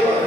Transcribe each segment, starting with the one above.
foi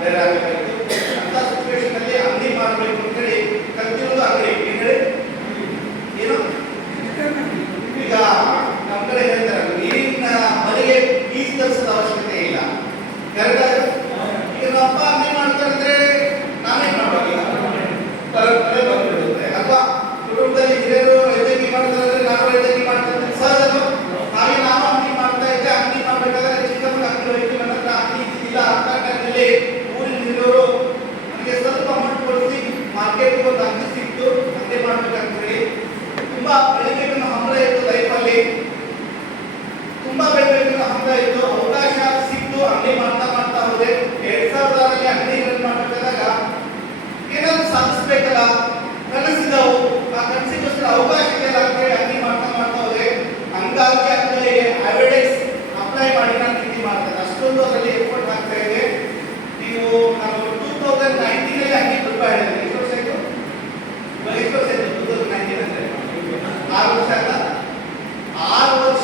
de ತುಂಬಾ ಬೆಳೆದ ಹಂಗ ಇತ್ತು. ಅವಕಾಶ ಸಿಕ್ತು. ಅಂಗಡಿ ಮಾಡ್ತಾ ಮಾಡ್ತಾ ಹೋದೆ. ಎರಡ್ ಸಾವಿರದಲ್ಲಿ ಅಂಗಡಿ ರನ್ ಮಾಡಬೇಕಾದಾಗ ಏನಾದ್ರು ಸಾಧಿಸ್ಬೇಕಲ್ಲ? ಕನಸಿದವು. ಆ ಕನಸಿಗೋಸ್ಕರ ಅವಕಾಶ ಇದೆಯಲ್ಲ ಅಂತ ಹೇಳಿ ಅಂಗಡಿ ಮಾಡ್ತಾ ಮಾಡ್ತಾ ಹೋದೆ. ಹಂಗಾಗಿ ಅಂದ್ರೆ ಅಡ್ವರ್ಟೈಸ್ ಅಪ್ಲೈ ಮಾಡಿ ನಾನು ರೀತಿ ಮಾಡ್ತೇನೆ ಅಷ್ಟೊಂದು ಅದರಲ್ಲಿ ಎಫರ್ಟ್ ಆಗ್ತಾ ಇದೆ. ನೀವು ನಾನು ಟೂ ತೌಸಂಡ್ ನೈನ್ಟೀನಲ್ಲಿ ಅಂಗಡಿ ಪ್ರಿಪೇರ್ ಹೇಳಿದೆ. ಎಷ್ಟು ವರ್ಷ ಆಯಿತು? ಎಷ್ಟು ವರ್ಷ ಆಯಿತು. ಟೂ ತೌಸಂಡ್ ನೈನ್ಟೀನ್ ಅಂದರೆ ಆರು ವರ್ಷ ಅಲ್ಲ ಆರು ವರ್ಷ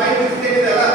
vai entender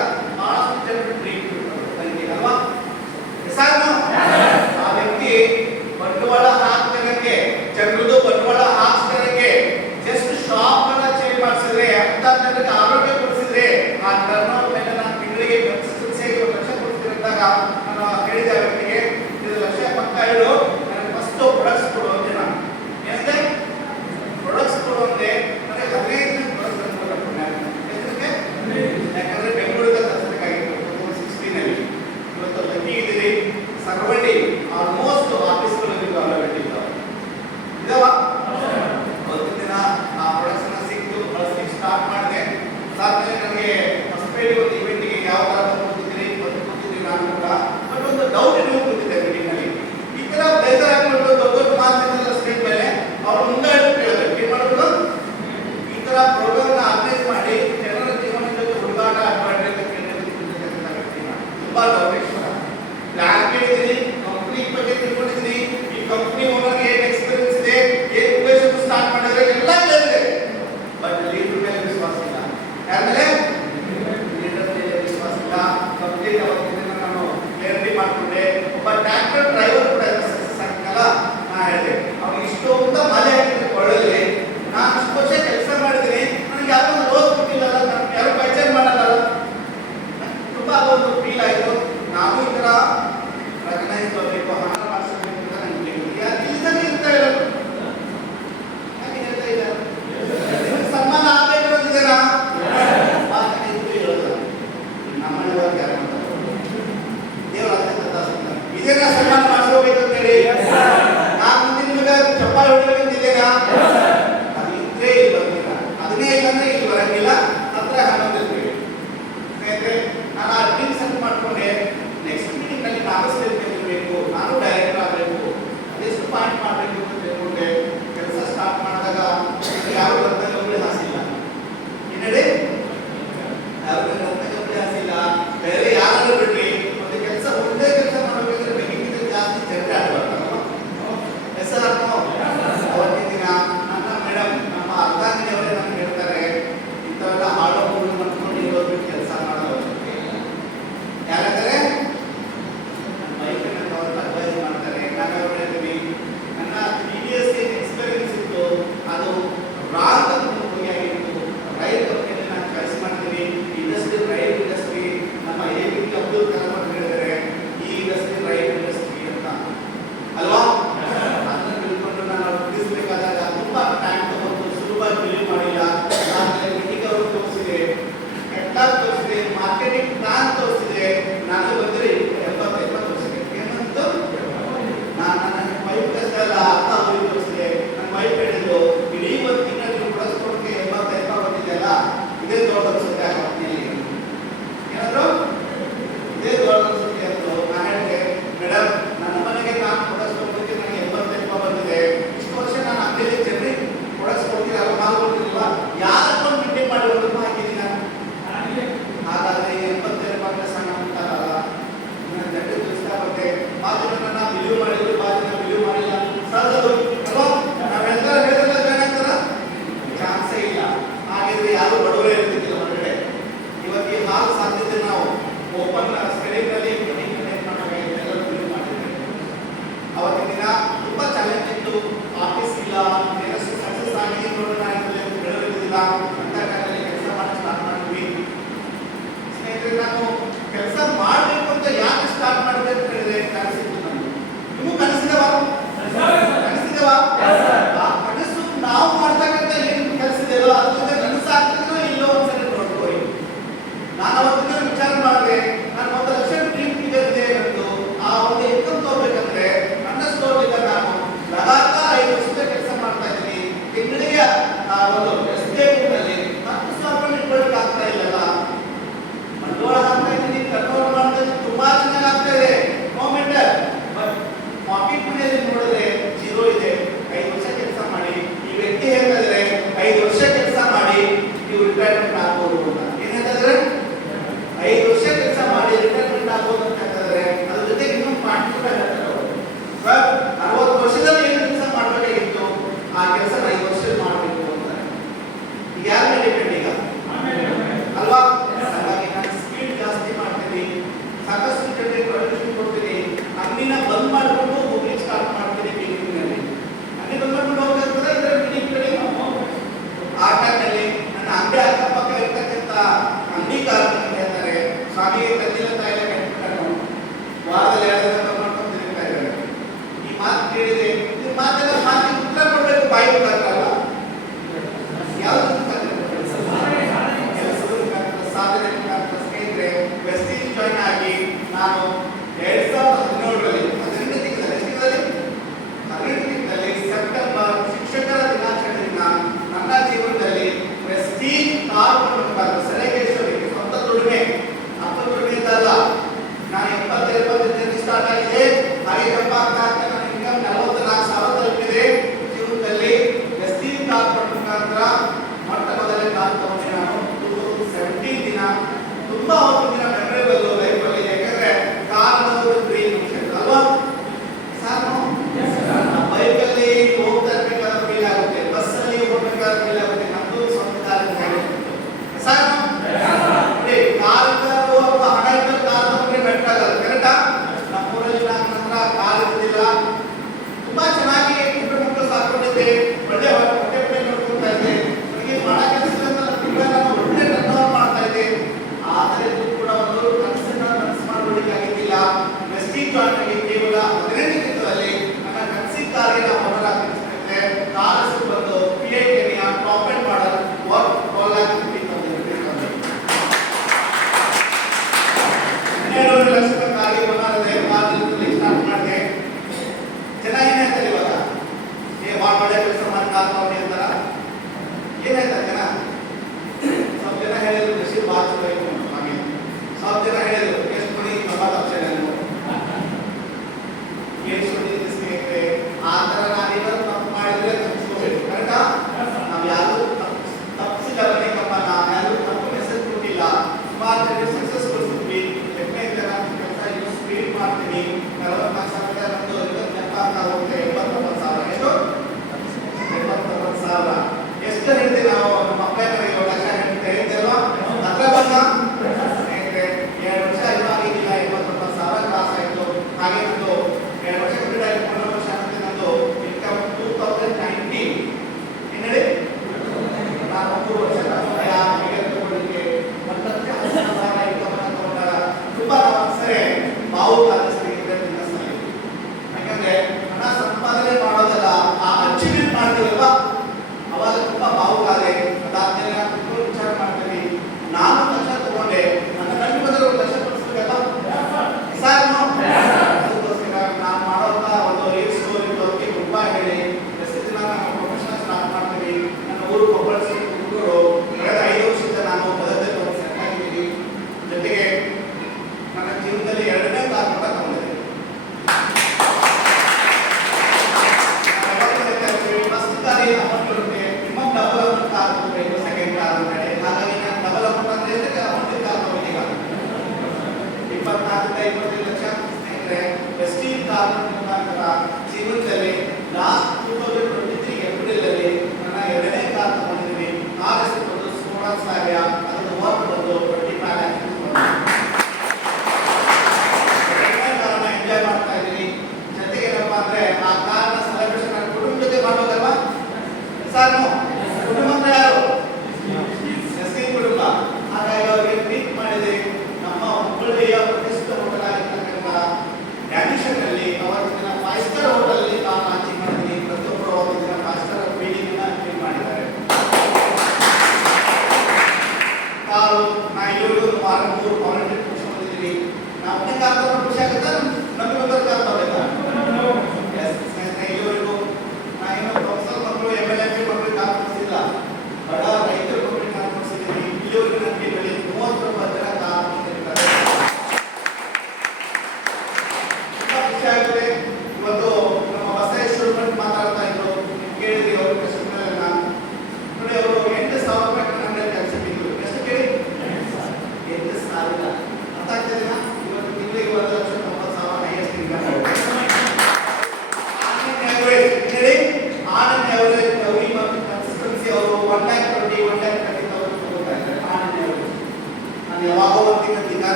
ಮಾಡ್ಕೊಂಡೆ. ನೆಕ್ಸ್ಟ್ ನೆಕ್ಸ್ಟ್ ಮೀಟಿಂಗ್ನಲ್ಲಿ ನಾನು ಸೇರ್ಬೇಕು ನಾನು ಡೈರೆಕ್ಟರ್ ಆಗಬೇಕು ಅದೆಷ್ಟು ಪಾಯಿಂಟ್ ಮಾಡಬೇಕು. ಇವೆಲ್ಲರೂ ಲಕ್ಷದ ಕಾರ್ಯ ಮಾಡೋದೇ ಭಾರತದಲ್ಲಿ ಸ್ಟಾರ್ಟ್ ಮಾಡಿದೆ ಚೆನ್ನಾಗಿದೆ ಅಂತ ಇವಾಗ ಏ ಭಾಳ ಒಳ್ಳೆ ಕೆಲಸ ಮಾಡಿ ಕಾಲ್ಕೊಂಡು ಅಂತ para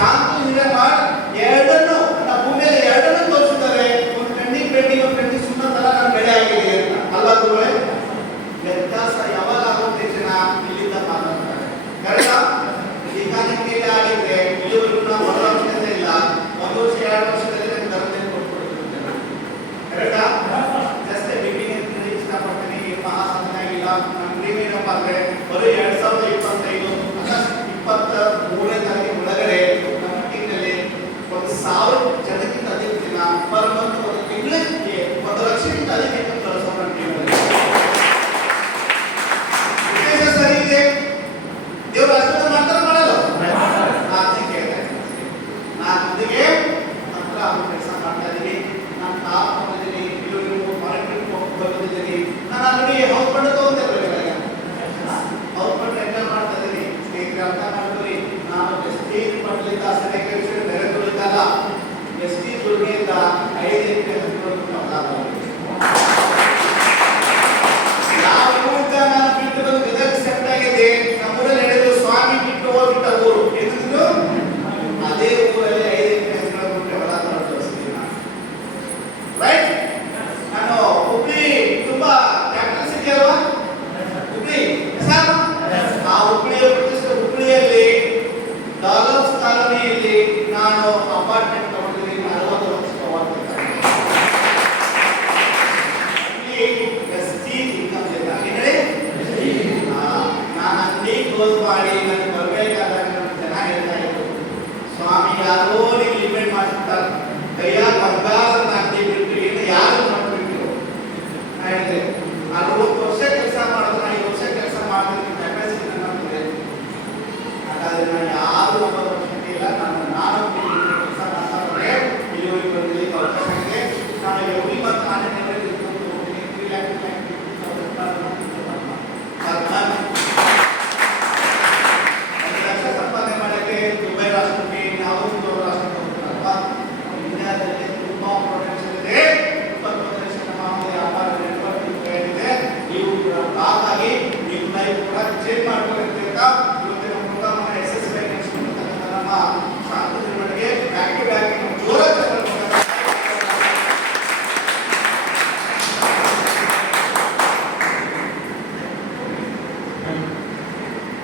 canto